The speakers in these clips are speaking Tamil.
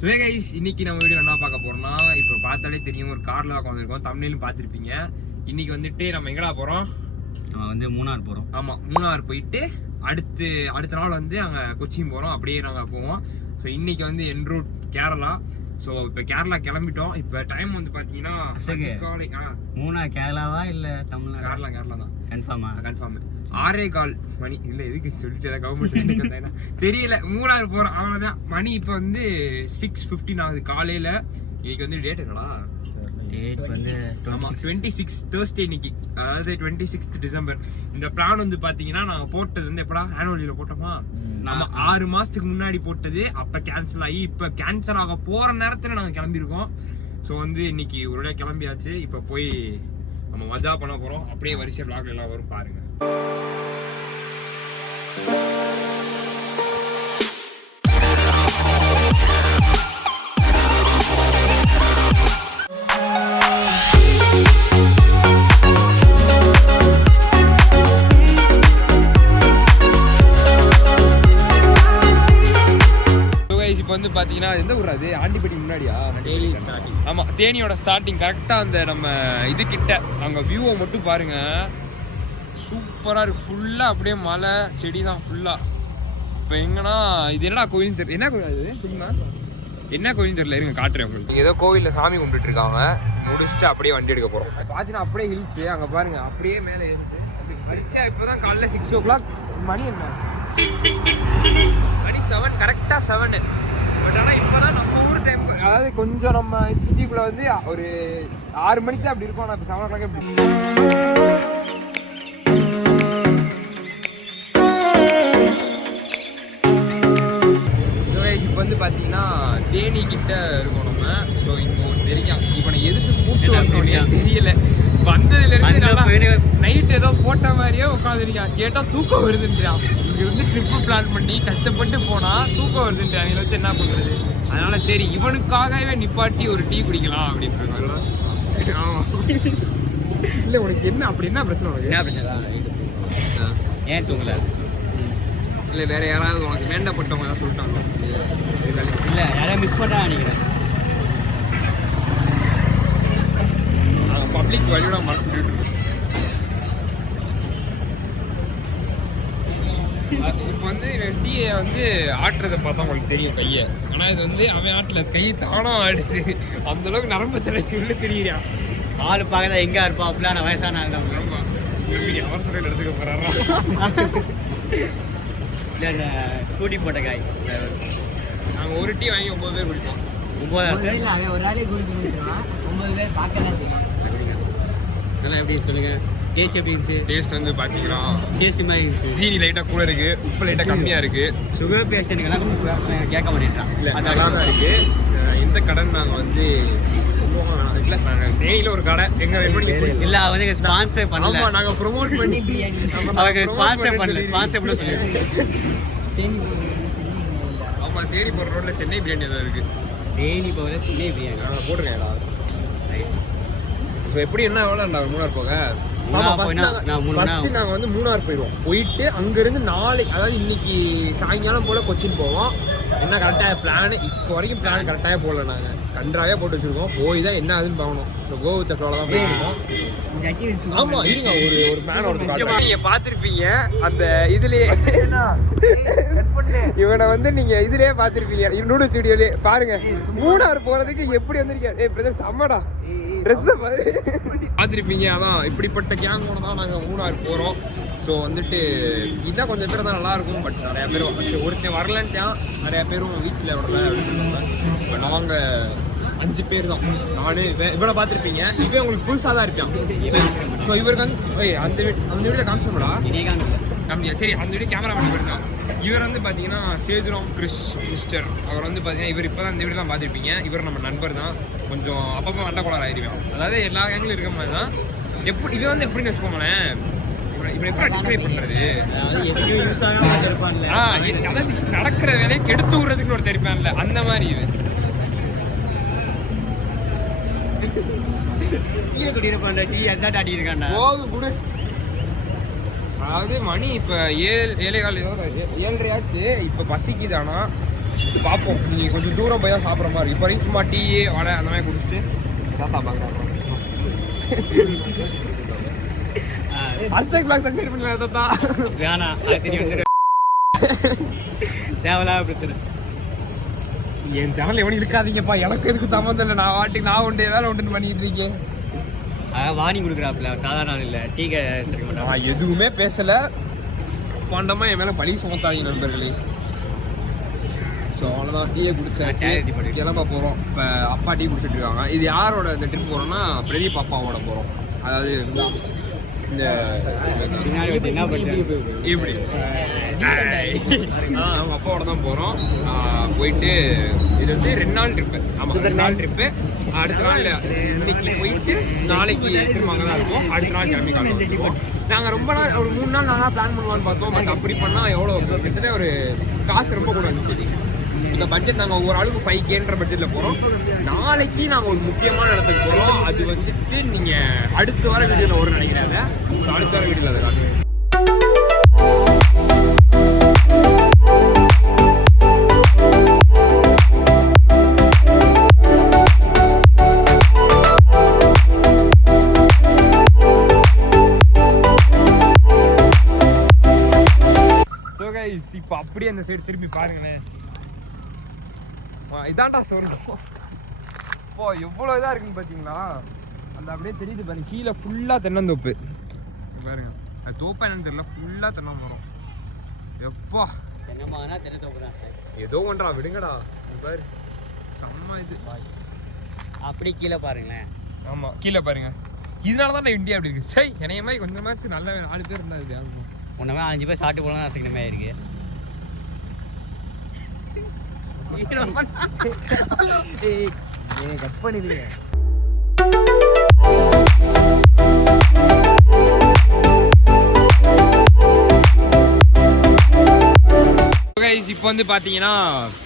So guys, இன்னைக்கு நம்ம வீடியோ என்ன பார்க்க போறோம்னா, இப்போ பார்த்தாலே தெரியும் ஒரு கார்ல உட்கார்ந்திருக்கோம். தம்ப்நெயிலும் பார்த்திருப்பீங்க. இன்னைக்கு வந்துட்டு நம்ம எங்கடா போறோம்? நம்ம வந்து மூணார் போறோம். ஆமா, மூணார் போயிட்டு அடுத்த நாள் வந்து அங்க கொச்சின் போறோம். அப்படியே நாங்க போவோம். ஸோ இன்னைக்கு வந்து என் ரூட் கேரளா. ஸோ இப்போ கேரளா கிளம்பிட்டோம். இப்போ டைம் வந்து பாத்தீங்கன்னா காலை. மூணார் கேரளாவா இல்ல தமிழ்நாடு? கேரளா தான். கன்ஃபார்ம் 6:15 மணி. இல்ல எதுக்கு சொல்லிட்டு கவர்மெண்ட் தெரியல. மூணாறு போறோம், அவ்வளவுதான். மணி இப்ப வந்து 6:15 ஆகுது காலையில. இன்னைக்கு வந்து டேட் என்னடா? 26 Thursday இன்னைக்கு, அதாவது 26th டிசம்பர். இந்த பிளான் வந்து பாத்தீங்கன்னா நாங்க போட்டது வந்து எப்படா ஆனுவல் லீவ்ல போட்டோமா, நம்ம 6 மாசத்துக்கு முன்னாடி போட்டது. அப்ப கேன்சல் ஆகி இப்ப கேன்சல் ஆக போற நேரத்துல நாங்க கிளம்பியிருக்கோம். ஸோ வந்து இன்னைக்கு ஒரு வழியா கிளம்பியாச்சு. இப்ப போய் நம்ம மஜா பண்ண போறோம். அப்படியே வரிசை vlogல எல்லாம் வரும் பாருங்க. இப்போ வந்து பாத்தீங்கன்னா எந்த ஊர் அது? ஆண்டிப்பட்டி முன்னாடியா? தேனி ஸ்டார்டிங். ஆமா, தேனியோட ஸ்டார்டிங் கரெக்டா அந்த நம்ம இது கிட்ட. அங்க வியூவை மட்டும் பாருங்க, சூப்பரா இருக்கு. ஃபுல்லா அப்படியே மலை செடி தான் ஃபுல்லா. இப்போ எங்கன்னா இது என்னடா கோயில் தெரியல. என்ன கோயில் அது? என்ன கோயில் தெரியல, இருங்க காட்டுறேன் உங்களுக்கு. ஏதோ கோவில்ல சாமி கும்பிட்டு இருக்காங்க. முடிச்சுட்டு அப்படியே வண்டி எடுக்க போறோம். பாத்தீங்கன்னா அப்படியே ஹில்ஸ் அங்க பாருங்க, அப்படியே மேலே ஏறிட்டு அடிச்சா. இப்பதான் காலைல 6 o'clock. மணி என்ன? மணி 7, கரெக்டா 7. பட் ஆனால் இப்போதான் நம்ம ஊர் டைம், அதாவது கொஞ்சம் நம்ம சிட்டிக்குள்ள வந்து ஒரு 6 மணிக்கு தான் அப்படி இருக்கும். ஆனால் இப்போ 7 o'clock எப்படி? இப்போ வந்து பார்த்தீங்கன்னா தேனி கிட்ட இருக்கோம் நம்ம. ஸோ இப்போ தெரியும் இவனை எதுக்கு கூப்பிட்டு வரணும் தெரியல. வந்ததுலேருந்து நைட் ஏதோ போட்ட மாதிரியே உட்காந்துருக்கான். கேட்டால் தூக்கம் வருதுன்றான். இங்கே வந்து ட்ரிப்பு பிளான் பண்ணி கஷ்டப்பட்டு போனால் தூக்கம் வருதுன்றான். இதை வச்சு என்ன பண்ணுறது? அதனால சரி இவனுக்காகவே நிப்பாட்டி ஒரு டீ குடிக்கலாம் அப்படின்றாங்க. ஆமாம். இல்லை உனக்கு என்ன அப்படி என்ன பிரச்சனை? உனக்கு என்ன பிரச்சனை? ஏன் தூங்கல? இல்லை வேற யாராவது உனக்கு வேண்டப்பட்டவங்க ஏதாவது சொல்லிட்டாங்க? இல்லை யாராவது மிஸ் பண்ணா நினைக்கிறேன். பப்ளிக் வழியோட மறந்துட்டு இருக்கு. இப்போ வந்து டீயை வந்து ஆட்டுறதை பார்த்தா உங்களுக்கு தெரியும் கையை. ஆனால் இது வந்து அவன் ஆட்டல, கையை தானம் ஆடுச்சு. அந்த அளவுக்கு நரம்பு திரைச்சி உள்ள தெரியுறியா? ஆள் பார்க்கதான் எங்கே இருப்பான் அப்படிலாம் வயசான ஆள் தான். ஆமாம், அவர் சொல்ல எடுத்துக்க போறாரா? இல்லை கூட்டி போட்ட காய். நாங்கள் ஒரு டீ வாங்கி 9 பேர் குடிப்போம். 9 இல்லை, அவன் ஒரு நாளே குடிச்சு முடிச்சிருவான். 9 பேர் பார்க்க தான் செய்வான். அதெல்லாம் எப்படி சொல்லுங்க? டேஸ்ட் எப்படி இருந்துச்சு? டேஸ்ட் வந்து பார்த்தீங்கன்னா டேஸ்ட் மாதிரி இருந்துச்சு. சீனி லைட்டாக கூட இருக்குது, உப்பு லைட்டாக கம்மியாக இருக்குது. சுகர் பேஷண்ட்டுக்கெல்லாம் கேட்க மாட்டேன்றான். இல்லை நல்லா தான் இருக்குது. இந்த கடன் நாங்கள் வந்து இல்லை, நாங்கள் தேனியில் ஒரு கடை எங்கள் இல்லை அவங்க வந்து ஸ்பான்சர் பண்ணல. நாங்கள் ப்ரொமோட் பண்ணி அவங்க ஸ்பான்சர் பண்ணல. ஸ்பான்சர் பண்ண சொல்லி ஆமாம், தேனி போகிற ரோட்டில் சென்னை பிரியாணி ஏதாவது இருக்குது. தேனி போகிற சென்னை பிரியாணி போட்டிருக்கேன் ஏதாவது. இப்போ எப்படி என்ன எவ்வளோ மூணார் போக? நாங்கள் வந்து மூணார் போயிடுவோம். போயிட்டு அங்கேருந்து நாளைக்கு, அதாவது இன்னைக்கு சாயங்காலம் போல் கொச்சின் போவோம். என்ன கரெக்டாக பிளான் இப்போ வரைக்கும் பிளான் கரெக்டாக போடல. நாங்கள் கன்றாவே போட்டு வச்சுருக்கோம். போய் தான் என்ன ஆகுதுன்னு பார்க்கணும். இந்த கோவித்த ஃப்ளோவில் தான் போயிருக்கோம். ஆமாம் இருங்க, ஒரு பிளான் நீங்கள் பார்த்துருப்பீங்க அந்த இதுலேயே. இவனை வந்து நீங்கள் இதுலேயே பார்த்துருப்பீங்க, நூடுல்ஸ் வீடியோலேயே பாருங்க. மூணார் போகிறதுக்கு எப்படி வந்திருக்கேன்? பிரதர் செம்மடா ட்ரெஸ்ஸை பார்த்துருப்பீங்க. அதான் இப்படிப்பட்ட கேங்கோட தான் நாங்கள் மூணார் போகிறோம். ஸோ வந்துட்டு இன்னும் கொஞ்சம் பேர் தான் நல்லாயிருக்கும். பட் நிறையா பேர் ஒருத்தன் வரலன்ட்டான், நிறையா பேரும் வீட்டில் விடல அப்படின்னு. பட் நாங்கள் 5 பேர் தான். நானே இவனை பார்த்துருப்பீங்க. இவன் உங்களுக்கு புதுசாக தான் இருக்கான். ஸோ இவருக்கு வந்து அந்த வீட்டில் காமிச்சோம்டா கம்மியா. சரி, அந்த வீடு கேமரா பண்ணி போயிருந்தான். இவர் வந்து பார்த்தீங்கன்னா சேதுராம் கிறிஸ் மிஸ்டர். அவர் வந்து பார்த்தீங்கன்னா இவர் இப்போ தான் இந்த வீடு தான் பார்த்துருப்பீங்க. இவர் நம்ம நண்பர் தான். கொஞ்சம் அப்பப்போ வண்ட கோளாறு ஆயிடுவேன். அதாவது எல்லா கேங்களும் இருக்க மாதிரி தான். எப்படி இது வந்து எப்படின்னு வச்சுக்கோங்களேன், இப்படி எப்படி டிஸ்கிரைப் பண்ணுறது? அதாவது நடக்கிற வேலையை கெடுத்து விடுறதுக்குன்னு ஒரு தெரிப்பான்ல, அந்த மாதிரி இது. கீழே குடிக்கிற பண்ணுற கீ எதாவது ஆடி இருக்காண்டா போதும் கொடு. அதாவது மணி இப்போ 7:15 7:30 ஆச்சு. இப்போ பசிக்குதானா? பார்ப்போம். நீங்கள் கொஞ்சம் தூரம் போய் தான் சாப்பிட்ற மாதிரி. இப்போ வரைக்கும் சும்மா டீ வடை அந்த மாதிரி குடிச்சிட்டு தாத்தா பார்க்குறாங்க. ஹாஸ்டேக் பிளாக் சக்சஸ் பண்ணல தாத்தா. வேணாம் தேவையில்லாத பிரச்சனை. என் சேனல் எவனும் இருக்காதீங்கப்பா. எனக்கு எதுக்கு சம்மந்தம் இல்லை. நான் வாட்டிக்கு நான் உண்டு வேலை உண்டுன்னு பண்ணிட்டு இருக்கேன். வார்னிங் கொடுக்குறாப்புல, சாதாரண ஆள் இல்லை. டீ வச்சிருக்க மாட்டேன். நான் எதுவுமே பேசலை. பண்டமா என் மேலே பழி சுமத்தாதீங்க நண்பர்களே. ஸோ அவ்வளோதான். டீயை குடிச்சாச்சு, கிளம்ப போகிறோம். இப்போ அப்பா டீ குடிச்சிட்டு இருக்காங்க. இது யாரோட இந்த ட்ரிப் போகிறோம்னா பிரதீப் அப்பாவோட போகிறோம். அதாவது இந்த என்ன பண்ணுறது இப்படி அவங்க அப்பாவோட தான் போகிறோம். போயிட்டு இது வந்து 2 நாள் ட்ரிப்பு. ஆமாம், 2 நாள் ட்ரிப்பு. அடுத்த நாள் இன்னைக்கு போயிட்டு நாளைக்கு திரும்ப அங்கே தான் இருக்கும். அடுத்த நாள் கிளம்பி காலையில் நாங்கள் ரொம்ப நாள் ஒரு 3 நாள் நாளாக பிளான் பண்ணுவான்னு பார்த்தோம். பட் அப்படி பண்ணால் எவ்வளோ கிட்டத்தட்ட ஒரு காசு ரொம்ப கூட இருந்துச்சு. இந்த பட்ஜெட் நாங்கள் ஒவ்வொரு ஆளுக்கு 5Kன்ற பட்ஜெட்டில் போகிறோம். நாளைக்கு நாங்கள் ஒரு முக்கியமான இடத்துக்கு போகிறோம். அது வந்துட்டு நீங்கள் அடுத்த வர வீடியோவில் ஒரு நினைக்கிறாங்க. ஸோ அடுத்த வர வீடியோவில் அதை காட்டுவேன். இப்போ அப்படியே அந்த சைடு திரும்பி பாருங்களேன். இதான்டா சொல்றோம். இப்போ எவ்வளோ இதாக இருக்குன்னு பார்த்தீங்களா? அந்த அப்படியே தெரியுது பாருங்க. கீழே ஃபுல்லாக தென்னந்தோப்பு பாருங்க. அது தோப்பா என்னன்னு தெரியல. ஃபுல்லாக தென்னை மரம். எப்பா தென்னமானா தென்னந்தோப்பு தான் சார். ஏதோ ஒன்றா விடுங்கடா. பாரு செம்ம இது. அப்படி கீழே பாருங்களேன். ஆமாம், கீழே பாருங்க. இதனால தான் இந்தியா அப்படி இருக்கு. சரி, என்னைய மாதிரி கொஞ்சமாச்சும் நல்ல 4 பேர் இருந்தால் இது ஆகும். உன்னமே 5 பேர் சாப்பிட்டு போகலாம் ஆசைக்கிற இருக்கு. கட் பண்ணிடுங்க. இப்போ வந்து பார்த்தீங்கன்னா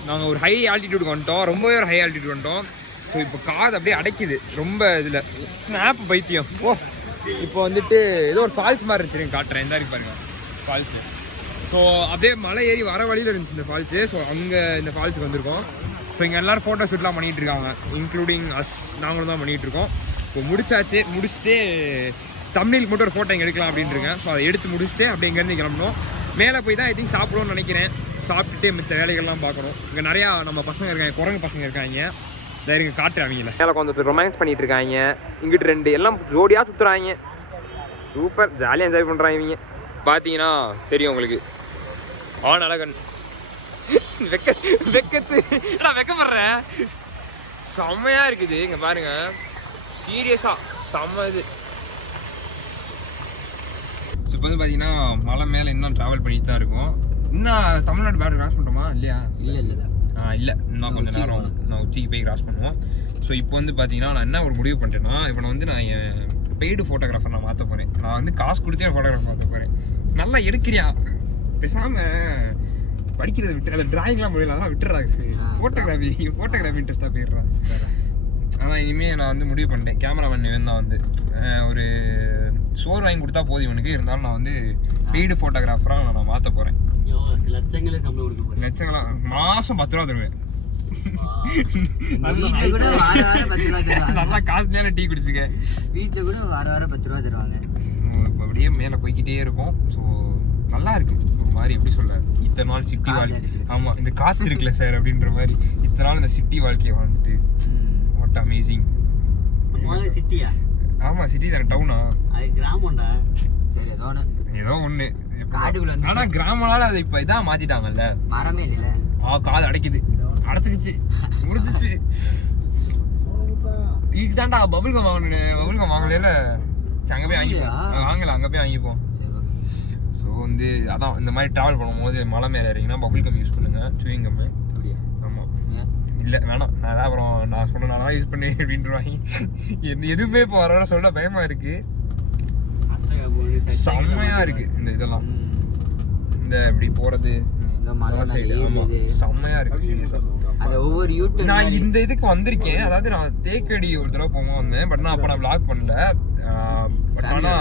நாங்கள் ஒரு ஹை ஆல்டிடியூடுக்கு வந்துட்டோம். ரொம்பவே ஒரு ஹை ஆல்டிடியூட் வந்துட்டோம். ஸோ இப்போ காது அப்படியே அடைக்குது ரொம்ப. இதில் ஸ்னாப் பைத்தியம். இப்போ வந்துட்டு ஏதோ ஒரு ஃபால்ஸ் மாதிரி இருந்துச்சு, காட்டுறேன். இந்த மாதிரி பாருங்க ஃபால்ஸு. ஸோ அப்படியே மலை ஏறி வர வழியில் இருந்துச்சு இந்த ஃபால்ஸு. ஸோ அங்கே இந்த ஃபால்ஸுக்கு வந்திருக்கோம். ஸோ இங்கே எல்லோரும் ஃபோட்டோ ஷூட்லாம் பண்ணிகிட்டு இருக்காங்க, இன்க்ளூடிங் அஸ். நாங்களும் தான் பண்ணிகிட்டு இருக்கோம். ஸோ முடிச்சுட்டு தமிழுக்கு மட்டும் ஒரு ஃபோட்டோ இங்கே எடுக்கலாம் அப்படின்ட்டு இருக்கேன். ஸோ அதை எடுத்து முடிச்சுட்டு அப்படியே இங்கேருந்து கிளம்பணும். மேலே போய் தான் ஐ திங்க் சாப்பிடுவோம்னு நினைக்கிறேன். சாப்பிட்டுட்டு மித்த வேலைகள்லாம் பார்க்கணும். இங்கே நிறையா நம்ம பசங்க இருக்காங்க, குரங்கு பசங்க இருக்காங்க. தைரியம் காட்டுறாங்கல்ல. மேலே கொஞ்சம் ரொமான்ஸ் பண்ணிட்டு இருக்காங்க. இங்கிட்டு 2 எல்லாம் ஜோடியாக சுற்றுறாங்க. சூப்பர் ஜாலியாக என்ஜாய் பண்ணுறாங்க இவங்க. பார்த்தீங்கன்னா தெரியும் உங்களுக்கு. அழகன் வெக்கப்படுறேன். செம்மையாக இருக்குது இங்கே பாருங்க. சீரியஸாக செம்ம இது. ஸோ இப்போ வந்து பார்த்தீங்கன்னா மலை மேலே இன்னும் ட்ராவல் பண்ணிட்டு தான் இருக்கும். இன்னும் தமிழ்நாடு பேர்டர் கிராஸ் பண்ணுறோமா இல்லையா? இல்லை இன்னும் கொஞ்சம் நேரம் நான் உச்சிக்கு போய் கிராஸ் பண்ணுவோம். ஸோ இப்போ வந்து பார்த்தீங்கன்னா நான் என்ன ஒரு முடிவு பண்ணிட்டேன்னா, இப்போ வந்து நான் என் பெய்டு ஃபோட்டோகிராஃபர் நான் மாற்ற போகிறேன். நான் வந்து காசு கொடுத்தே ஃபோட்டோகிராஃபர் மாற்ற போகிறேன். நல்லா எடுக்கிறியா பேசாமல் படிக்கிறத விட்டு அந்த டிராயிங்லாம் முடியல அதெல்லாம் விட்டுறாங்க. ஃபோட்டோகிராஃபி இன்ட்ரெஸ்ட்டாக போயிடுறான். ஆனால் இனிமேல் நான் வந்து முடிவு பண்ணிட்டேன். கேமராமேன் இவன் தான் வந்து ஒரு சோறு வாங்கி கொடுத்தா போதும் இவனுக்கு. இருந்தாலும் நான் வந்து பெய்டு ஃபோட்டோகிராஃபராக நான் மாற்ற போகிறேன். லட்சங்களா மாதம் 10 ரூபா தருவேன். நல்லா காஸ்ட்லியான டீ குடிச்சுக்க. வீட்டில் கூட வாரம் 10 ரூபா தருவாங்க. அப்படியே மேலே போய்கிட்டே இருக்கும். ஸோ நல்லா இருக்கு ஒரு மாதிரி. எப்படி சொல்ல, இத்தனை நாள் சிட்டி வாழ்க்கை. ஆமாம், இந்த காற்று இருக்குல்ல சார் அப்படின்ற மாதிரி இத்தனை நாள் இந்த சிட்டி வாழ்க்கையை வாழ்ந்துட்டு வாட் அமேசிங். சிட்டியா? ஆமாம் சிட்டி தானே, டவுனா? அது கிராமம்டா. சரி ஏதோ ஒன்று. ஆனா கிராமனால அதை இப்போ இதான் மாத்திட்டாங்கல்ல. மரமே இல்ல. காது அடைக்குது, அடைச்சிக்கிச்சு, முடிச்சிச்சு. இதுக்கு தான்டா பபுள்கம் வாங்கணும். பபுள்கம் வாங்கல, அங்கே போய் வாங்கலாம். அங்கே போய் வாங்கிப்போம். ஸோ வந்து அதான் இந்த மாதிரி ட்ராவல் பண்ணும்போது மலை மேலே இறங்கினா பபுள்கம் யூஸ் பண்ணுங்க, சூயிங் கம்மு. ஆமாம், இல்லை வேணாம். நான் தான் அப்புறம் நான் சொன்னேன் நான் யூஸ் பண்ணேன் அப்படின்றாங்க. எதுவுமே இப்போ வர சொல்ல பயமா இருக்கு. செம்மையா இருக்கு இந்த இதெல்லாம். இந்த இப்படி போறது செம்மையா இருக்கு. நான் இந்த இதுக்கு வந்திருக்கேன். அதாவது நான் தேக்கடி ஒரு தடவை போக வந்தேன். பட் நான் அப்ப நான் vlog பண்ணல. பட் ஆனா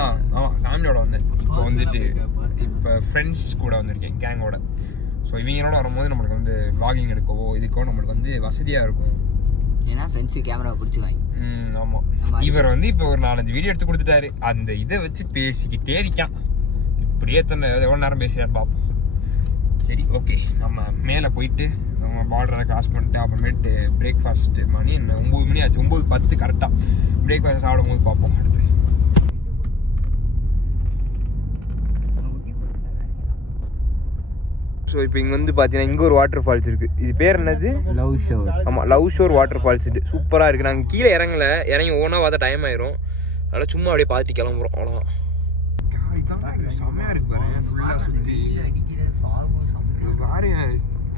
ஃபேமிலியோட வந்தேன். இப்போ வந்துட்டு இப்போ ஃப்ரெண்ட்ஸ் கூட வந்திருக்கேன், கேங்கோட. ஸோ ஸோ இவங்களோட வரும்போது நம்மளுக்கு வந்து vlogging எடுக்கவோ இதுக்கோ நம்மளுக்கு வந்து வசதியாக இருக்கும். ஏன்னா ஃப்ரெண்ட்ஸு கேமரா பிடிச்சிவாங்க. ஆமாம். இவர் வந்து இப்போ ஒரு 4-5 வீடியோ எடுத்து கொடுத்துட்டாரு. அந்த இதை வச்சு பேசிக்கிட்டே இருக்கான். இப்படியே எவ்வளோ நேரம் பேசுகிறான்னு பார்ப்போம். சரி, ஓகே. நம்ம மேலே போயிட்டு நம்ம பார்டரை கிராஸ் பண்ணிட்டு அப்புறமேட்டு பிரேக்ஃபாஸ்ட்டு மணி என்ன 9 மணி ஆச்சு. 9:10 கரெக்டாக பிரேக்ஃபாஸ்ட் சாப்பிடும் போது பார்ப்போம். அடுத்து ஸோ இப்போ இங்கே வந்து பார்த்தீங்கன்னா இங்கே ஒரு வாட்டர் ஃபால்ஸ் இருக்குது. இது பேர் என்னது? Love sure. ஆமாம், லவ் ஷோர் வாட்டர் ஃபால்ஸ். இது சூப்பராக இருக்குது. நாங்கள் கீழே இறங்கி ஓனாக பார்த்தா டைம் ஆயிரும். அதனால் சும்மா அப்படியே பார்த்துட்டு கிளம்புறோம், அவ்வளோதான். செம்மையாக இருக்குது பாருங்க, ஃபுல்லாக சுற்றி பாருங்க.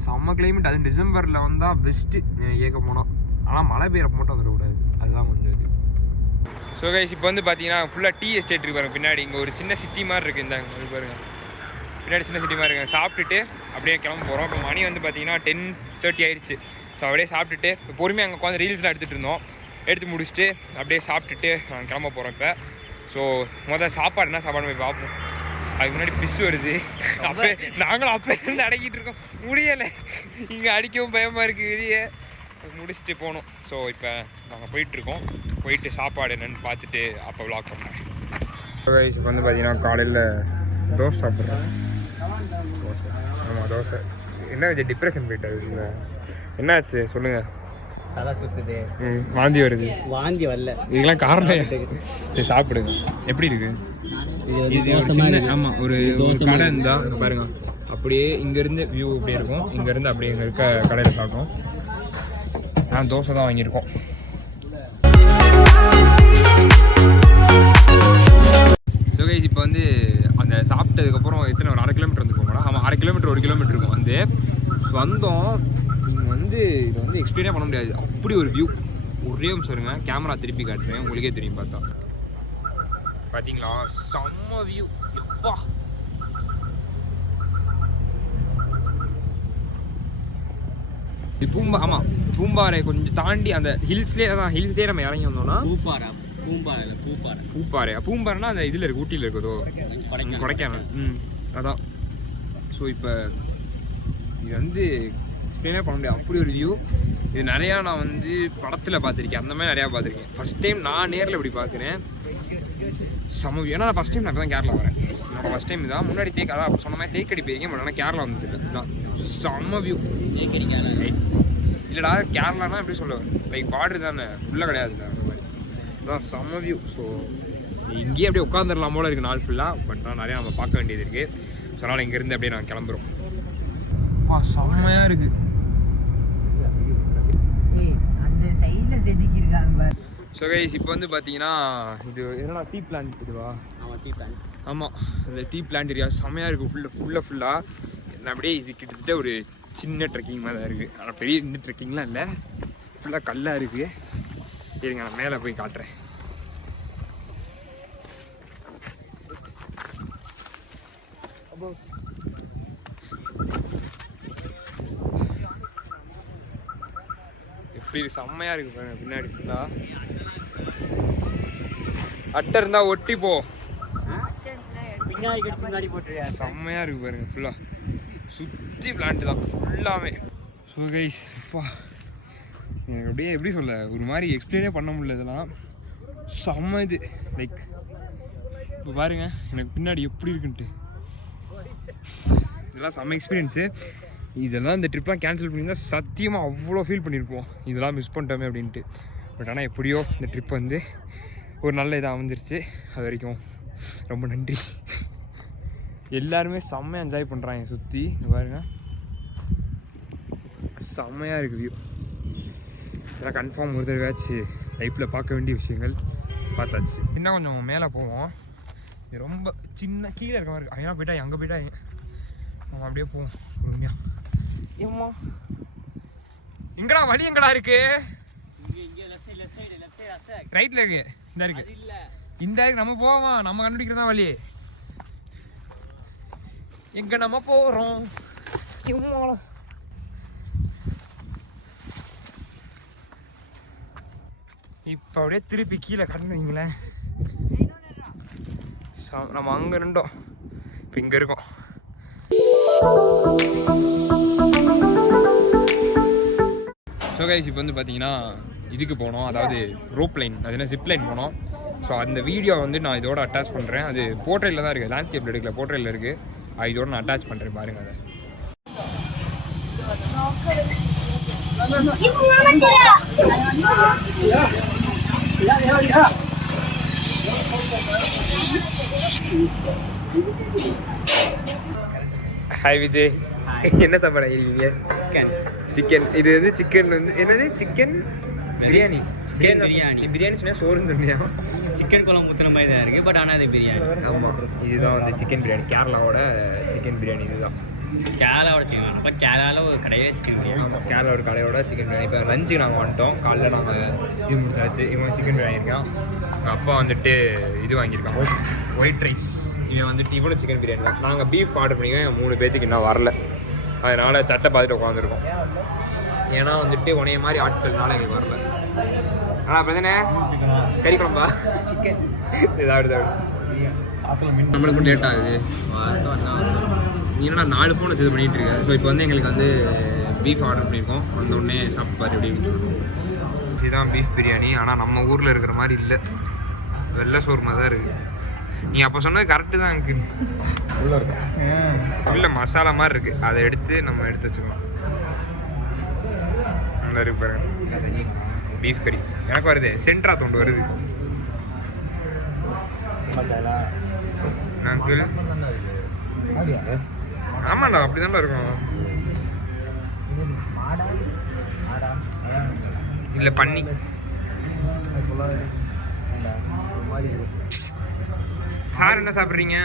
செம்ம கிளைமேட். அது டிசம்பரில் வந்தால் பெஸ்ட்டு ஏற்க போனோம். ஆனால் மழை பெய்யறப்ப மட்டும் வந்துடக்கூடாது, அதுதான் கொஞ்சம் இது. ஸோ கைஸ் இப்போ வந்து பார்த்தீங்கன்னா ஃபுல்லாக டீ எஸ்டேட் இருக்கு பாருங்க பின்னாடி. இங்கே ஒரு சின்ன சிட்டி மாதிரி இருக்குது. இந்த பாருங்க பின்னாடி சின்ன சிட்டி மாதிரி இருக்குங்க. சாப்பிட்டுட்டு அப்படியே கிளம்ப போகிறோம். இப்போ மணி வந்து பார்த்தீங்கன்னா 10:30 ஆயிடுச்சு. ஸோ அப்படியே சாப்பிட்டுட்டு இப்போ பொறுமையாக அங்கே உட்காந்து ரீல்ஸ்லாம் எடுத்துகிட்டு இருந்தோம். எடுத்து முடிச்சுட்டு அப்படியே சாப்பிட்டுட்டு நாங்கள் கிளம்ப போகிறோம் இப்போ. ஸோ முதல் சாப்பாடு என்ன சாப்பாடு போய் பார்ப்போம். அதுக்கு முன்னாடி பிஸ் வருது. அப்போ நாங்களும் அப்போ இருந்து அடக்கிட்டு இருக்கோம், முடியலை. இங்கே அடிக்கவும் பயமாக இருக்குது வெளியே. முடிச்சுட்டு போகணும். ஸோ இப்போ நாங்கள் போயிட்டுருக்கோம். போயிட்டு சாப்பாடு என்னென்னு பார்த்துட்டு அப்போ விளாக் பண்ணுறேன். இப்போ வந்து பார்த்தீங்கன்னா காலையில் தோசை சாப்பிட்றேன். தோசை, ஆமாம் தோசை. என்ன கொஞ்சம் டிப்ரெஷன் போயிட்டாரு. என்னாச்சு சொல்லுங்கள்? தலை சுற்றுது, வாந்தி வருது. வாந்தி வரல, இதுக்கெல்லாம் காரணம். சரி சாப்பிடுங்க. எப்படி இருக்கு? இது ஒரு சின்ன, ஆமாம், ஒரு கடை இருந்தால் இங்கே பாருங்க. அப்படியே இங்கேருந்து வியூ அப்படியே இருக்கும். இங்கேருந்து அப்படியே இங்கே இருக்க கடையில் சாப்பிட்டோம். நான் தோசை தான் வாங்கியிருக்கோம். ஸோ கைஸ் இப்போ வந்து அந்த சாப்பிட்டதுக்கப்புறம் எத்தனை ஒரு 1/2 கிலோமீட்டர் வந்துருக்கோங்களா? ஆமாம், 1/2 கிலோமீட்டர் 1 கிலோமீட்டர் இருக்கும். வந்து வந்தோம். இங்கே வந்து இதை வந்து எக்ஸ்பிளைனே பண்ண முடியாது, அப்படி ஒரு வியூ. ஒரே நிமிஷம் இருங்க, கேமரா திருப்பி காட்டுறேன், உங்களுக்கே தெரியும் பார்த்தா. பார்த்தீங்களா, செம்ம வியூ. எப்பா இது ஆமாம், பூம்பாறை கொஞ்சம் தாண்டி அந்த ஹில்ஸ்லேயே நம்ம இறங்கி வந்தோம்னா பூம்பாறைனா அந்த இதில் இருக்குது, ஊட்டியில் இருக்குதோ, கொடைக்கானல். அதான். ஸோ இப்போ இது வந்து எக்ஸ்பிளைனே பண்ண முடியாது, அப்படி ஒரு வியூ. இது நிறையா நான் வந்து படத்தில் பார்த்துருக்கேன், அந்த மாதிரி நிறையா பார்த்துருக்கேன். ஃபஸ்ட் டைம் நான் நேரில் இப்படி பார்க்குறேன். செம்ம வியூ. ஏன்னா ஃபஸ்ட் டைம் நான் இப்போ தான் கேரளா வரேன். என்னோட ஃபஸ்ட் டைம் தான். முன்னாடி அதான் சொன்ன மாதிரி தேக்கடி போயிருக்கேன், பட் ஆனால் கேரளா வந்ததில்லை. இதுதான் செம்ம வியூ. தேக்கடி கேரளா இல்லைடா, கேரளானா எப்படி சொல்லுவேன், லைக் பார்டர் தானே, உள்ளே கிடையாதுல்ல, அந்த மாதிரி. அதான் செம்ம வியூ. ஸோ இங்கேயே அப்படியே உட்காந்துடலாம் போல இருக்குது நாள் ஃபுல்லாக. பட் ஆனால் நிறையா நம்ம பார்க்க வேண்டியது இருக்குது. ஸோ அதனால் இங்கேருந்து அப்படியே நாங்கள் கிளம்புறோம். செம்மையாக இருக்குது. ஸோ கைஸ் இப்போ வந்து பார்த்தீங்கன்னா இது என்னடா டீ பிளான்ட் இதுவா? ஆமாம், டீ பிளான்ட். ஆமாம், அந்த டீ பிளான்ட் ஏரியா செம்மையாக இருக்குது. ஃபுல்லாக நான் அப்படியே இது கிட்டத்தட்ட ஒரு சின்ன ட்ரெக்கிங் மாதிரி தான் இருக்குது. ஆனால் பெரிய இந்த ட்ரெக்கிங்லாம் இல்லை, ஃபுல்லாக கல்லாக இருக்குது. சரிங்க, நான் மேலே போய் காட்டுறேன். எப்படி செம்மையாக இருக்குது பாருங்க பின்னாடி ஃபுல்லாக. அட்டை இருந்தால் ஒட்டி போ. செம்மையாக இருக்குது பாருங்க, ஃபுல்லாக சுற்றி பிளான்ட்டு தான் ஃபுல்லாகவே. ஸோ கைஸ், அப்பா எனக்கு அப்படியே எப்படி சொல்ல, ஒரு மாதிரி எக்ஸ்பிளைனே பண்ண முடியல. இதெல்லாம் செம்ம இது. லைக் இப்போ பாருங்க எனக்கு பின்னாடி எப்படி இருக்குன்ட்டு. இதெல்லாம் செம்ம எக்ஸ்பீரியன்ஸு. இதெல்லாம் இந்த ட்ரிப்பெலாம் கேன்சல் பண்ணியிருந்தால் சத்தியமாக அவ்வளோ ஃபீல் பண்ணியிருப்போம், இதெல்லாம் மிஸ் பண்ணிட்டோமே அப்படின்ட்டு. பட் ஆனால் எப்படியோ இந்த ட்ரிப் வந்து ஒரு நல்ல இதாக அமைஞ்சிருச்சு. அது வரைக்கும் ரொம்ப நன்றி. எல்லாருமே செம்மையாக என்ஜாய் பண்ணுறாங்க சுற்றி. பாருங்க செம்மையாக இருக்குது வியூ. இதெல்லாம் கன்ஃபார்ம் ஒரு தடவையாச்சு லைஃப்பில் பார்க்க வேண்டிய விஷயங்கள் பார்த்தாச்சு. இன்னும் கொஞ்சம் மேலே போவோம். ரொம்ப சின்ன கீழே இருக்க மாதிரி இருக்குது. அங்கே போயிட்டா அங்கே போயிட்டா நம்ம அப்படியே போவோம் பொறுமையாக. ஏம்மா எங்கடா வழி எங்கடா இருக்கு? ரைட்டில் இருக்கு, இந்த இருக்கு, இந்த இருக்கு. நம்ம போவோம், நம்ம கண்டுபிடிக்கிறதா வழி. எங்க நம்ம போகிறோம்? இப்போ அப்படியே திருப்பி கீழே கண்டுவீங்களேன். நம்ம அங்கே நின்றோம், இப்போ இங்கே இருக்கோம். ஸோ கைஸ் இப்போ வந்து பார்த்தீங்கன்னா இதுக்கு போனோம், அதாவது ரோப் லைன், அது என்ன ஜிப் லைன் போனோம். ஸோ அந்த வீடியோ வந்து நான் இதோட அட்டாச் பண்ணுறேன். அது போர்ட்ரேட்டில் தான் இருக்குது, லேண்ட்ஸ்கேப்பில் எடுக்கல, போர்ட்ரேட்டில் இருக்குது. இதோட நான் அட்டாச் பண்ணுறேன், பாருங்கள் அதை. ஹாய் விஜய், என்ன சாப்பாடு ஆகிருக்கீங்க? சிக்கன். இது வந்து சிக்கன் வந்து என்னது? சிக்கன் பிரியாணி. சிக்கன் பிரியாணி. பிரியாணி சொன்னால் சோறுன்னு சொன்னியா? சிக்கன் குழம்பு ஊற்றுன மாதிரி தான் இருக்குது, பட் ஆனால் அது பிரியாணி. ஆமாம், இதுதான் வந்து சிக்கன் பிரியாணி, கேரளாவோட சிக்கன் பிரியாணி இதுதான். கேரளாவோட சிக்கன், அப்போ கேரளாவில் ஒரு கடையே சிக்கன் பிரியாணி. ஆமாம், கேரளா ஒரு கடையோட சிக்கன் பிரியாணி. இப்போ லஞ்சுக்கு நாங்கள் வந்துட்டோம், காலைல நாங்கள் இது முடிச்சாச்சு. இவன் சிக்கன் பிரியாணி இருக்கான், எங்கள் அப்பா வந்துட்டு இது வாங்கியிருக்கான், ஒயிட் ரைஸ். இவன் வந்துட்டு இவ்வளோ சிக்கன் பிரியாணி தான். நாங்கள் பீஃப் ஆர்டர் பண்ணிக்கோங்க, 3 பேர்த்துக்கு இன்னும் வரல, அதனால் தட்டை பார்த்துட்டு உட்காந்துருக்கோம். ஏன்னா வந்துட்டு உனைய மாதிரி ஆட்கள்னால எங்களுக்கு வரல. ஆனால் அப்போ தானே கறி குழம்பா சிக்கன் சரி சாப்பிடு. நம்மளுக்கும் லேட் ஆகுது. நீ என்னடா 4 ஃபோன் வச்சு பண்ணிகிட்டு இருக்க. ஸோ இப்போ வந்து எங்களுக்கு வந்து பீஃப் ஆர்டர் பண்ணியிருக்கோம், வந்தோடனே சாப்பிட்டு பாரு அப்படின்னு சொல்லுவோம். இதுதான் பீஃப் பிரியாணி. ஆனால் நம்ம ஊரில் இருக்கிற மாதிரி இல்லை, வெள்ளை சோறு மாதிரி தான் இருக்குது. நீ அப்போ சொன்னது கரெக்டு தான். எனக்கு உள்ள மசாலா மாதிரி இருக்குது, அதை எடுத்து நம்ம எடுத்து வச்சுக்கணும். நல்லா இருக்கு பாருங்க, பீஃப் கறி. எனக்கு வருது சென்ட்ரா தொண்டு வருது. ஆமாண்டா, அப்படிதான்டா இருக்கும். இல்லை பண்ணி சார் என்ன சாப்பிட்றீங்க?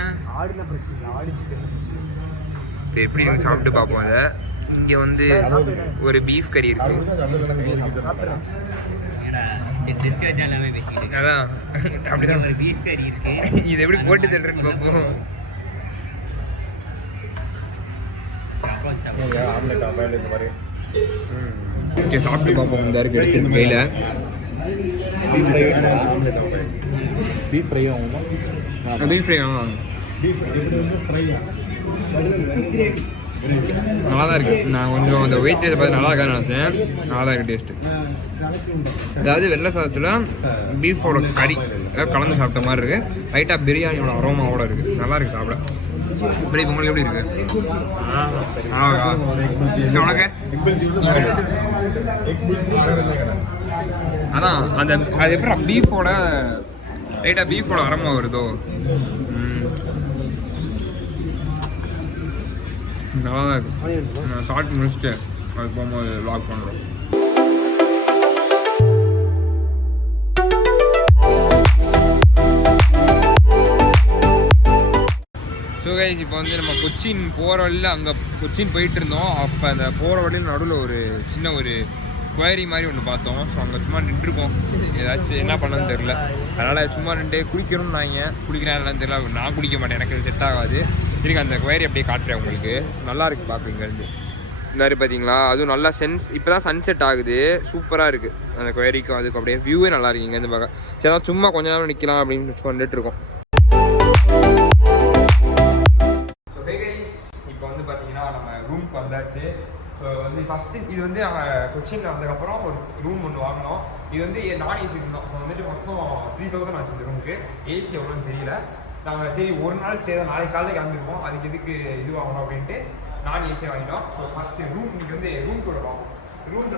எப்படி சாப்பிட்டு பார்ப்போம். அதை இங்கே வந்து ஒரு பீஃப் கறி இருக்கு. அதான் அப்படிதான் ஒரு பீஃப் கறி இருக்கு. இது எப்படி போட்டு தள்ளுறேன்னு பார்ப்போம். ஓகே, சாப்பிட்டு பார்ப்போம். இந்த இருக்கு எடுத்து கையில் பீஃப் ஃப்ரை ஆகுமா? பீஃப் ஃப்ரை ஆகும். நல்லா தான் இருக்குது. நான் கொஞ்சம் அந்த வெயிட் பார்த்து நல்லா இருக்கான்னு நினச்சேன். நல்லா தான் இருக்குது டேஸ்ட்டு. அதாவது வெள்ளை சாதத்தில் பீஃபோட கறி கலந்து சாப்பிட்ட மாதிரி இருக்குது. லைட்டாக பிரியாணியோட அரோமாவோட இருக்குது. நல்லா இருக்குது சாப்பிட. இப்படி இப்போ உங்களுக்கு எப்படி இருக்குது? உனக்கு அதான் அந்த அது எப்படி பீஃபோட லைட்டாக பீஃபோட அரோமா வருதோ. நல்லா தான் இருக்குது. நான் சாப்பிட்டு முடிச்சுட்டு அது போகும்போது வ்ளாக் பண்ணுறோம். ஸோ கைஸ், இப்போ வந்து நம்ம கொச்சின் போகிற வழியில் அங்கே கொச்சின் போயிட்டு இருந்தோம். அப்போ அந்த போகிற வழியில் நடுவில் ஒரு சின்ன ஒரு குவாரி மாதிரி ஒன்று பார்த்தோம். ஸோ அங்கே சும்மா நின்றுருக்கோம், ஏதாச்சும் என்ன பண்ணணும்னு தெரில. அதனால் சும்மா நின்று குளிக்கணும்னு நாங்கள் குளிக்கிறேன் என்னன்னு தெரியல. நான் குளிக்க மாட்டேன், எனக்கு அது செட் ஆகாது. இருக்கு அந்த குவாரி அப்படியே காட்டுறேன் உங்களுக்கு. நல்லா இருக்குது பார்க்க இங்கேருந்து. இந்த மாதிரி பார்த்தீங்களா, அதுவும் நல்லா இப்போ தான் சன்செட் ஆகுது, சூப்பராக இருக்குது. அந்த குவாரிக்கும் அதுக்கு அப்படியே வியூவே நல்லா இருக்குது இங்கேருந்து பார்க்க. சரி, தான் சும்மா கொஞ்ச நேரம் நிற்கலாம் அப்படின்னு வச்சு வந்துட்டுருக்கோம். இப்போ வந்து பார்த்தீங்கன்னா நம்ம ரூமுக்கு வந்தாச்சு. ஸோ வந்து ஃபஸ்ட்டு இது வந்து நாங்கள் கொச்சினில் வந்ததுக்கப்புறம் ஒரு ரூம் ஒன்று வாங்கினோம். இது வந்து நான் ஏசி இருந்தோம். ஸோ வந்துட்டு மொத்தம் 3000 ஆச்சு இந்த ரூமுக்கு. ஏசி எவ்வளோன்னு தெரியல. நாங்கள் சரி ஒரு நாள் சரி நாளைக்கு காலையில் கிளம்பிருக்கோம், அதுக்கு எதுக்கு இது வாங்கணும் அப்படின்ட்டு நான் ஏசியாக வாங்கிட்டோம். ஸோ ஃபஸ்ட்டு ரூம் இன்றைக்கி வந்து ரூம் கூட வாங்கணும். ரூம்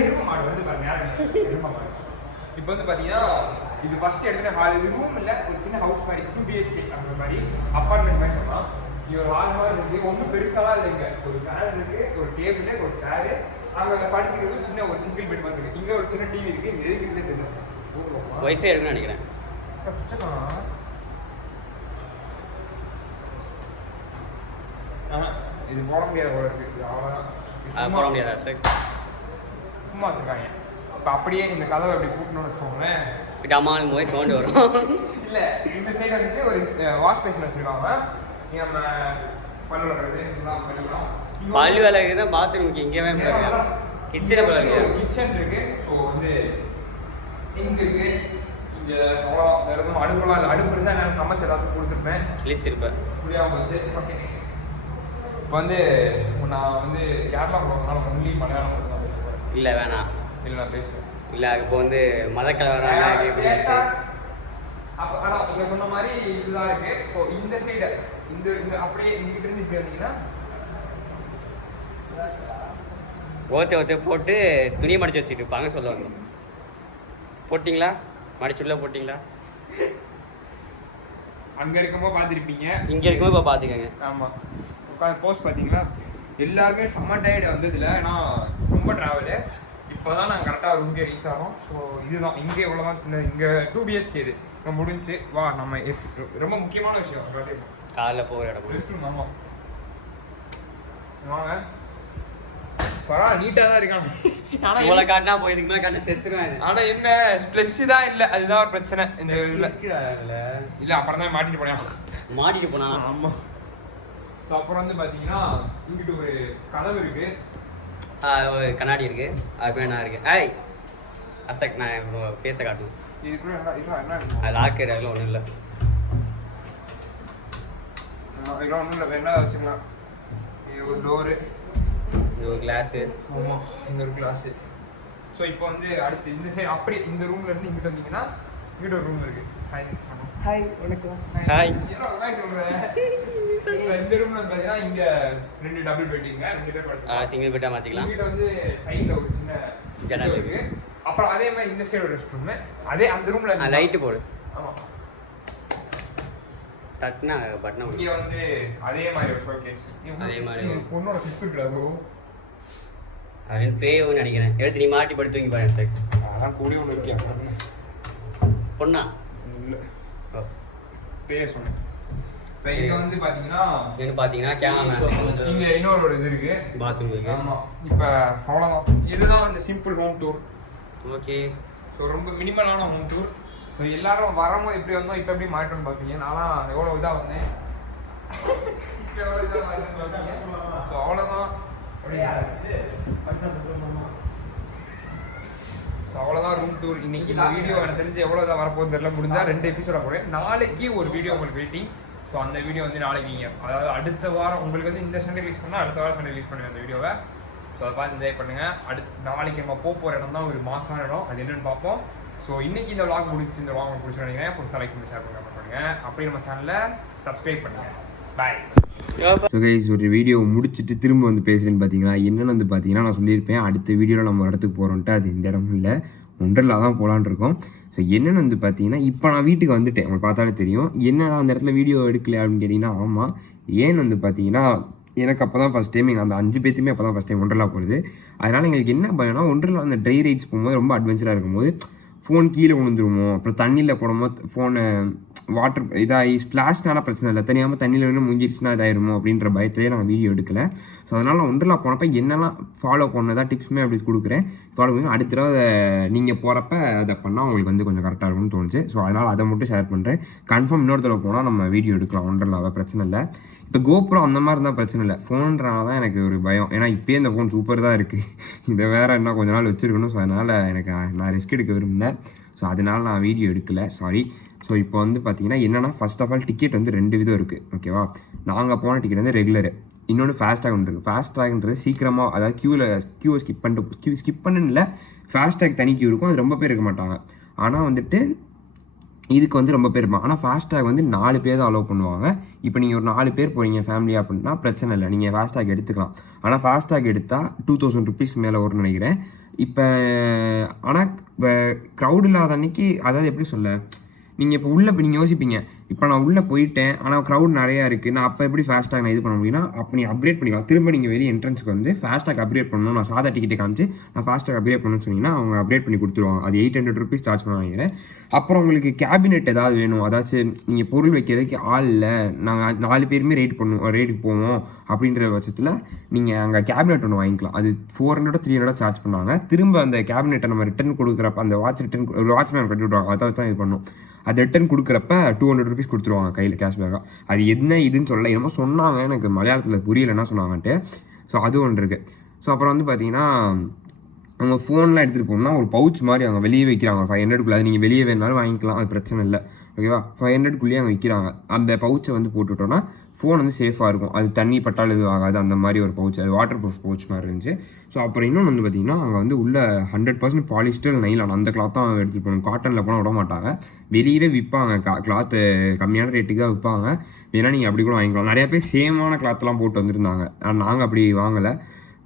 எரும மாடு வந்து பாருங்க, எரும மாடு. இப்போ வந்து பார்த்தீங்கன்னா இது ஃபஸ்ட்டு எடுத்துகிட்டு ஹால். இது ரூம் இல்லை, ஒரு சின்ன ஹவுஸ் மாதிரி 2 BHK அந்த மாதிரி அப்பார்ட்மெண்ட் மாதிரி சொல்லலாம். இது ஒரு ஹால் மாதிரி இருக்குது. ஒன்றும் பெருசாலாம் இல்லைங்க. ஒரு ஃபேன் இருக்குது, ஒரு டேபிள், ஒரு சேரு, அங்கே படுத்துக்கிறது சின்ன ஒரு சிங்கிள் பெட் மாதிரி இருக்குது. இங்கே ஒரு சின்ன டிவி இருக்குது. இது எதுக்கு இருக்குன்னு தெரியல. ஒய்ஃபை இருக்குன்னு நினைக்கிறேன். இது போட முடியாத போல இருக்குது. அவ்வளோதான் போட முடியாதா சார்? சும்மா வச்சுருக்காங்க. இப்போ அப்படியே இந்த கதவை அப்படி கூட்டணும்னு வச்சுக்கோங்களேன், டமால் போய் சவுண்டு வரும். இல்லை, இந்த சைடு வந்துட்டு ஒரு வாஷ் பேஷன் வச்சுருக்காங்க. நம்ம பல்லு விளக்குறது இதெல்லாம் பண்ணிக்கலாம். பல்லு விளக்கு தான் பாத்ரூமுக்கு இங்கேவே கிச்சன் கிச்சன் இருக்குது. ஸோ வந்து சிங்க் இருக்குது. இங்கே சோளம் வேறு எதுவும் அடுப்பெல்லாம் இல்லை. அடுப்பு இருந்தால் நான் சமைச்சு எல்லாத்துக்கும் கொடுத்துருப்பேன், கிழிச்சிருப்பேன், முடியாமல் போச்சு. ஓகே, இப்போ வந்து நான் வந்து கேரளா போகிறதுனால ஒன்லி மலையாளம் மட்டும் தான் பேசுவேன். இல்லை வேணாம். இல்லை நான் பேசுவேன். இல்லை இப்போ வந்து மதக்கலை வராங்க. அப்போ ஆனால் இங்கே சொன்ன மாதிரி இதுதான் இருக்கு. ஸோ இந்த சைடு இந்த அப்படியே இங்கிட்ட இருந்து இப்படி வந்தீங்கன்னா ஒருத்த போட்டு துணியை மடிச்சு வச்சுட்டு இருப்பாங்க சொல்லுவாங்க. போட்டிங்களா? மடிச்சுள்ள போட்டிங்களா? அங்கே இருக்கும்போது பார்த்துருப்பீங்க, இங்கே இருக்கும்போது இப்போ பார்த்துக்கோங்க. ஆமாம் உட்காந்து போஸ்ட் பார்த்தீங்களா? எல்லாருமே செம்ம டயர்டு வந்ததில்ல, ஏன்னா ரொம்ப ட்ராவலு. இப்போ தான் நாங்கள் கரெக்டாக இங்கே ரீச் ஆகிறோம். ஸோ இதுதான் இங்கே இவ்வளோதான் சின்ன. இங்கே 2 BHK இது இப்போ முடிஞ்சு. வா நம்ம ரொம்ப முக்கியமான விஷயம் காலைல போகிற இடம் ரெஸ்ட் ரூம். ஆமாம் வாங்க. பரவாயில்ல நீட்டாக தான் இருக்காங்க. ஆனால் இவ்வளோ காட்டினா போய் இதுக்கு மேலே காட்டினா செத்துருவேன். ஆனால் என்ன ஸ்ப்ளெஸ் தான் இல்லை, அதுதான் ஒரு பிரச்சனை இந்த இதில். இல்லை அப்புறம் தான் மாட்டிட்டு போனா. ஆமாம். ஸோ அப்புறம் வந்து பார்த்தீங்கன்னா இங்கிட்டு ஒரு கதவு இருக்கு, ஒரு கண்ணாடி இருக்கு, அது என்ன இருக்கு. ஐய் அசக் நான் ஃபேஸை காட்டணும். இதுக்குள்ள என்ன அது லாக்கர், அதெல்லாம் ஒன்றும் இல்லை. இதெல்லாம் ஒன்றும் இல்லை, வேணா வச்சுக்கலாம். இது ஒரு டோரு, இது ஒரு கிளாஸு. ஆமாம் இங்கே ஒரு கிளாஸு. ஸோ இப்போ வந்து அடுத்து இந்த சைடு அப்படி இந்த ரூம்ல இருந்து இங்கிட்ட வந்தீங்கன்னா இங்கிட்ட ஒரு ரூம் இருக்கு. ஹாய் வணக்கம். ஹாய் சொல்கிறேன். இந்த ரூம்ல பார்த்தீங்கன்னா இங்கே 2 டபுள் பெட்டிங்க, 2 பேர் படுத்து சிங்கிள் பெட்டாக மாற்றிக்கலாம். இங்கிட்ட வந்து சைடில் ஒரு சின்ன ஜன்னல் இருக்கு. அப்புறம் அதே மாதிரி இந்த சைடு ஒரு ரெஸ்ட் ரூமு, அதே அந்த ரூம்ல லைட்டு போடு. ஆமாம் தட்டினா பட்டனை. இங்கே வந்து அதே மாதிரி ஒரு ஷோகேஸ். அதே மாதிரி பொண்ணோட சிஸ்டர் அது பேயோன்னு நினைக்கிறேன். எடுத்து நீ மாட்டி படுத்து தூங்கி பாருங்க சார். அதான் கூடி ஒன்று இருக்கேன். பொண்ணா? இல்லை பேர் சொன்னேன். இப்போ இங்கே வந்து பார்த்தீங்கன்னா கேமரா, இங்கே இன்னொரு இது இருக்கு, பாத்ரூம் இருக்கு. ஆமாம். இப்போ அவ்வளோதான், இதுதான் இந்த simple home tour. Okay. So ரொம்ப மினிமலான ஹோம் டூர். ஸோ எல்லாரும் வரும்போது எப்படி வந்தோம், இப்போ எப்படி மாட்டோம்னு பார்ப்பீங்க. நான்லாம் எவ்வளோ இதாக வந்தேன், ஸோ அவ்வளோதான். அவ்வளோதான் ரூம் டூர். இன்னைக்கு இந்த வீடியோ எனக்கு தெரிஞ்சு எவ்வளோ தான் வரப்போகுது தெரியல. முடிஞ்சால் 2 எபிசோட போகிறேன். நாளைக்கு ஒரு வீடியோ உங்களுக்கு வெயிட்டிங். ஸோ அந்த வீடியோ வந்து நாளைக்கு நீங்கள், அதாவது அடுத்த வாரம் உங்களுக்கு வந்து இந்த சண்டே ரிலீஸ் பண்ணால் அடுத்த வாரம் சண்டே ரிலீஸ் பண்ணுவேன் அந்த வீடியோவை. ஸோ அதை பார்த்து என்ஜாய் பண்ணுங்கள். நாளைக்கு நம்ம போகிற இடம் தான் ஒரு மாசான இடம், அது என்னென்னு பார்ப்போம். ஸோ இன்னைக்கு இந்த vlog முடிச்சு, இந்த vlog உங்களுக்கு பிடிச்சி நினைக்கிறேன். பிடிச்சா லைக் பண்ணி ஷேர் பண்ணுங்க. அப்படி நம்ம சேனலை சப்ஸ்கிரைப் பண்ணுங்கள். பாய். ஸோ கைஸ், ஒரு வீடியோ முடிச்சுட்டு திரும்ப வந்து பேசுகிறேன்னு பார்த்தீங்கன்னா என்னென்னு வந்து பார்த்தீங்கன்னா நான் சொல்லியிருப்பேன் அடுத்த வீடியோவில் நம்ம ஒரு இடத்துக்கு போகிறோன்ட்டு. அது இந்த இடமும் இல்லை, ஒன்றரில் தான் போகலான் இருக்கோம். ஸோ என்னென்னு வந்து பார்த்தீங்கன்னா இப்போ நான் வீட்டுக்கு வந்துட்டேன், உங்களுக்கு பார்த்தாலே தெரியும். என்னென்னா அந்த இடத்துல வீடியோ எடுக்கல அப்படின்னு கேட்டிங்கன்னா, ஆமாம் ஏன்னு வந்து பார்த்தீங்கன்னா எனக்கு அப்போ தான் ஃபஸ்ட் டைம், எங்கள் அந்த 5 பேர்த்துமே அப்போ தான் ஃபஸ்ட் டைம் ஒன்றரில் போகிறது. அதனால் எங்களுக்கு என்ன பயம்னா, ஒன்றரில் அந்த ட்ரை ரைட்ஸ் போகும்போது ரொம்ப அட்வென்ச்சராக இருக்கும்போது ஃபோன் கீழே விழுந்துருமோ, அப்புறம் தண்ணியில் போடும்போது ஃபோனு வாட்டர் இதாகி ஸ்ப்ளாஷ்னால பிரச்சனை இல்லை, தெரியாமல் தண்ணியில் வேணும் முங்கிடுச்சுன்னா இதாயிருமோ அப்படின்ற பயத்திலே நாங்கள் வீடியோ எடுக்கலை. ஸோ அதனால் நான் ஒன்றரில் போனப்போ என்னெல்லாம் ஃபாலோ பண்ணதான் டிப்ஸுமே அப்படி கொடுக்குறேன். ஃபாலோ பண்ணி அடுத்த தடவை நீங்கள் போகிறப்ப அதை பண்ணால் உங்களுக்கு வந்து கொஞ்சம் கரெக்டாக இருக்கும்னு தோணுச்சு. ஸோ அதனால் அதை மட்டும் ஷேர் பண்ணுறேன். கன்ஃபார்ம் இன்னொரு தடவை போனால் நம்ம வீடியோ எடுக்கலாம் ஒன்றரில், பிரச்சனை இல்லை. இப்போ கோப்ரோ அந்த மாதிரி இருந்தால் பிரச்சனை இல்லை, ஃபோன்றனால தான் எனக்கு ஒரு பயம். ஏன்னா இப்போயே இந்த ஃபோன் சூப்பர் தான் இருக்குது, இதை வேறு என்ன கொஞ்ச நாள் வச்சுருக்கணும். ஸோ அதனால் எனக்கு நான் ரிஸ்க் எடுக்க விரும்பினேன். ஸோ அதனால் நான் வீடியோ எடுக்கலை, சாரி. ஸோ இப்போ வந்து பார்த்தீங்கன்னா என்னென்னா, ஃபர்ஸ்ட் ஆஃப் ஆல் டிக்கெட் வந்து 2 விதம் இருக்குது, ஓகேவா. நாங்கள் போன டிக்கெட் வந்து ரெகுலரு, இன்னொன்று ஃபாஸ்டாக் ஒன்று இருக்குது. ஃபாஸ்டாக்ன்றது சீக்கிரமாக, அதாவது க்யூவை ஸ்கிப் பண்ணுன்னு இல்லை, ஃபாஸ்டாக் தனி க்யூ இருக்கும், அது ரொம்ப பேர் இருக்க மாட்டாங்க. ஆனால் வந்துட்டு இதுக்கு வந்து ரொம்ப பேர் இருப்பாங்க. ஆனால் ஃபாஸ்டாக் வந்து 4 பேர் தான் அலோவ் பண்ணுவாங்க. இப்போ நீங்கள் ஒரு 4 பேர் போகிறீங்க ஃபேமிலி அப்படின்னா பிரச்சனை இல்லை, நீங்கள் ஃபாஸ்டாக் எடுத்துக்கலாம். ஆனால் ஃபாஸ்டாக் எடுத்தால் 2000 ருபீஸ்க்கு மேலே வரும்னு நினைக்கிறேன் இப்போ. ஆனால் இப்போ க்ரௌட் இல்லாத அன்னைக்கு, அதாவது எப்படி சொல்ல, நீங்கள் இப்போ உள்ளே போய் நீங்கள் யோசிப்பீங்க, இப்போ நான் உள்ளே போயிட்டேன் ஆனால் க்ரௌட் நிறையா இருக்குது, நான் அப்போ எப்படி ஃபாஸ்டாக் நான் இது பண்ண முடியும்னா, அப்போ நீ அப்கிரேட் பண்ணிக்கலாம். திரும்ப நீங்கள் வெளியே என்ட்ரன்ஸுக்கு வந்து ஃபாஸ்டாக் அப்கிரேட் பண்ணணும், நான் சாதா டிக்கெட்டை காமிச்சு நான் ஃபாஸ்டாக் அப்கிரேட் பண்ணணும்னு சொன்னீங்கன்னா அவங்க அப்கிரேட் பண்ணி கொடுத்துருவாங்க. அது 800 ருபீஸ் சார்ஜ் பண்ண நினைக்கிறேன். அப்புறம் உங்களுக்கு கேபினெட் ஏதாவது வேணும், அதாச்சும் நீங்கள் பொருள் வைக்கிறதுக்கு ஆள் இல்லை, நாங்கள் 4 பேருமே ரேட்டுக்கு போவோம் அப்படின்ற பட்சத்தில் நீங்கள் அங்கே கேபினெட் ஒன்று வாங்கிக்கலாம். அது 400 300 சார்ஜ் பண்ணுவாங்க. திரும்ப அந்த கேபினெட்டை நம்ம ரிட்டர்ன் கொடுக்குறப்ப, அந்த ஒரு வாட்ச்மேன் கட்டி விட்ருவாங்க, அதாவது தான் இது பண்ணும். அது ரிட்டர்ன் கொடுக்குறப்ப 200 ருபீஸ் கொடுத்துருவாங்க கையில் கேஷ்பேக்காக. அது என்ன இதுன்னு சொல்லலை, என்னமோ சொன்னாங்க, எனக்கு மலையாளத்தில் புரியல என்ன சொன்னாங்கன்ட்டு. ஸோ அது ஒன்று இருக்குது. ஸோ அப்புறம் வந்து பார்த்தீங்கன்னா அவங்க ஃபோன்லாம் எடுத்துகிட்டு போகணும்னா ஒரு பவுச் மாதிரி அவங்க வெளியே வைக்கிறாங்க 500க்குள்ளே. அது நீங்கள் வெளியே வேணாலும் வாங்கிக்கலாம், அது பிரச்சனை இல்லை, ஓகேவா. 500க்குள்ளேயே அவங்க விற்கிறாங்க. அந்த பவுச்சை வந்து போட்டுவிட்டோன்னா ஃபோன் வந்து சேஃபாக இருக்கும். அது தண்ணி பட்டால் எதுவும் ஆகாது, அந்த மாதிரி ஒரு பவுச், அது வாட்டர் ப்ரூஃப் பவுச் மாதிரி இருந்துச்சு. ஸோ அப்புறம் இன்னொன்று வந்து பார்த்திங்கன்னா அங்கே வந்து உள்ள 100% பாலிஸ்டர் நைலான் அந்த கிளாத் தான் எடுத்துகிட்டு போகணும். காட்டனில் போனால் விட மாட்டாங்க. வெளியவே விற்பாங்க, கிளாத்து கம்மியான ரேட்டுக்கு தான் விற்பாங்க. வேணால் நீங்கள் அப்படி கூட வாங்கிக்கலாம். நிறையா பேர் சேமான கிளாத்லாம் போட்டு வந்திருந்தாங்க. ஆனால் நாங்கள் அப்படி வாங்கலை.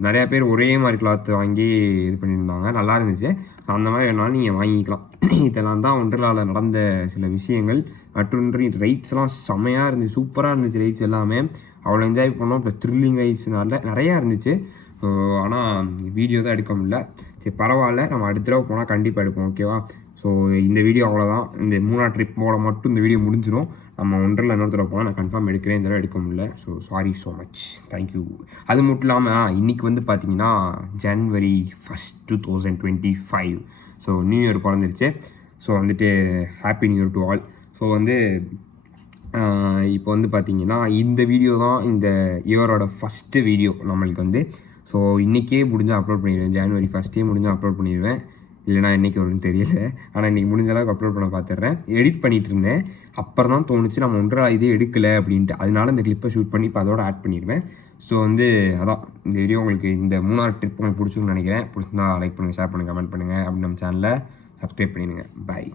நிறையா பேர் ஒரே மாதிரி கிளாத் வாங்கி இது பண்ணியிருந்தாங்க, நல்லா இருந்துச்சு. அந்த மாதிரி வேணாலும் நீங்கள் வாங்கிக்கலாம். இதெல்லாம் தான் ஒண்டர்லாவில் நடந்த சில விஷயங்கள். மற்றொன்று ரைட்ஸ்லாம் செம்மையாக இருந்துச்சு, சூப்பராக இருந்துச்சு. ரைட்ஸ் எல்லாமே அவ்வளோ என்ஜாய் பண்ணோம். ப்ளஸ் த்ரில்லிங் ரைட்ஸ் நிறையா இருந்துச்சு. ஸோ ஆனால் வீடியோ தான் எடுக்க முடியல. சரி பரவாயில்ல, நம்ம அடுத்த தடவை போனால் கண்டிப்பாக எடுப்போம், ஓகேவா? ஸோ இந்த வீடியோ அவ்வளோதான். இந்த 3 ட்ரிப் போட மட்டும் இந்த வீடியோ முடிஞ்சிடும். நம்ம ஒன்றரை இன்னொரு தடவை போனால் நான் கன்ஃபார்ம் எடுக்கிறேன், இந்த தடவை எடுக்க முடியல. So sorry so much, thank you. அது மட்டும் இல்லாமல் இன்றைக்கி வந்து பார்த்தீங்கன்னா January 1st, 2025. So new year பிறந்துருச்சு. ஸோ வந்துட்டு happy new year to all. So வந்து இப்போ வந்து பார்த்தீங்கன்னா இந்த வீடியோ தான் இந்த இயரோட ஃபஸ்ட்டு வீடியோ நம்மளுக்கு வந்து. ஸோ இன்றைக்கே முடிஞ்சால் அப்லோட் பண்ணிடுவேன். January 1st முடிஞ்சால் அப்லோட் பண்ணிடுவேன், இல்லைனா என்றைக்கு வரும்னு தெரியல. ஆனால் இன்றைக்கி முடிஞ்ச அளவுக்கு அப்லோட் பண்ண பார்த்துட்றேன். எடிட் பண்ணிகிட்டு இருந்தேன், அப்புறம் தான் தோணுச்சு நம்ம ஒன்றரை இதே எடுக்கலை அப்படின்ட்டு. அதனால இந்த கிளிப்பை ஷூட் பண்ணி இப்போ அதோட ஆட் பண்ணிடுவேன். ஸோ வந்து அதான் இந்த வீடியோ உங்களுக்கு, இந்த 3 ட்ரிப் உங்களுக்கு பிடிச்சுன்னு நினைக்கிறேன். பிடிச்சிருந்தா லைக் பண்ணுங்கள், ஷேர் பண்ணுங்கள், கமெண்ட் பண்ணுங்கள். அப்படி நம்ம சேனலை சப்ஸ்கிரைப் பண்ணிடுங்க. பாய்.